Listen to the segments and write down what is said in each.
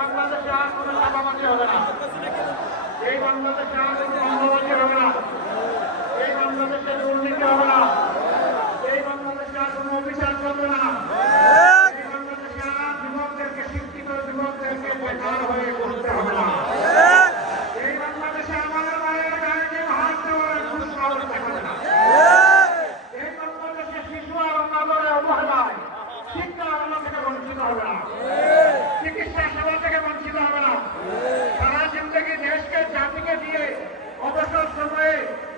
বাংলাদেশে আর কোনো চাপাবাজি হবে না, এই বাংলাদেশে আর কোনো চাপাবাজি হবে না, এই বাংলাদেশে দুর্নীতি হবে না, এই বাংলাদেশে আর কোনো অভিযান চলবে না, এই বাংলাদেশে আর যুবকদেরকে শিক্ষিত যুবকদেরকে বেকার হয়ে বসতে হবে না, এই বাংলাদেশে আমাদের মায়ের গায়ে কেউ হাত দেওয়ার কোনো সাহস দেখাবে না, এই বাংলাদেশে শিশু আর অনাদরে অবহেলায় শিক্ষা আলো থেকে বঞ্চিত হবে না, চিকিৎসা সেবা থেকে বঞ্চিত হবে না, সারা জিন্দগি দেশকে জাতিকে দিয়ে অবসর সময়ে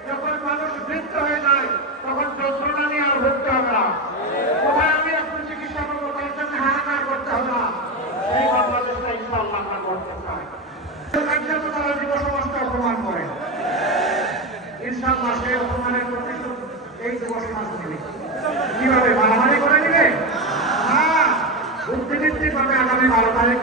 যখন মানুষ বৃদ্ধ হয়ে যায় তখন যন্ত্রণা নিয়ে আর ভুগতে হবে না, কোথায় আমি এখন চিকিৎসা করবো তার জন্য হাহাকার করতে হবে না, সেই বাংলাদেশটা ইনশাআল্লাহ আমরা করতে চাই। তারা যুব সমাজকে অপমান করে, ইনশাআল্লাহ সেই অপমানের প্রতিশোধ এই যুব সমাজ নেবে। কিভাবে মারামারি করে নিবে? বুদ্ধিভিত্তিক ভাবে আগামী 12 তারিখ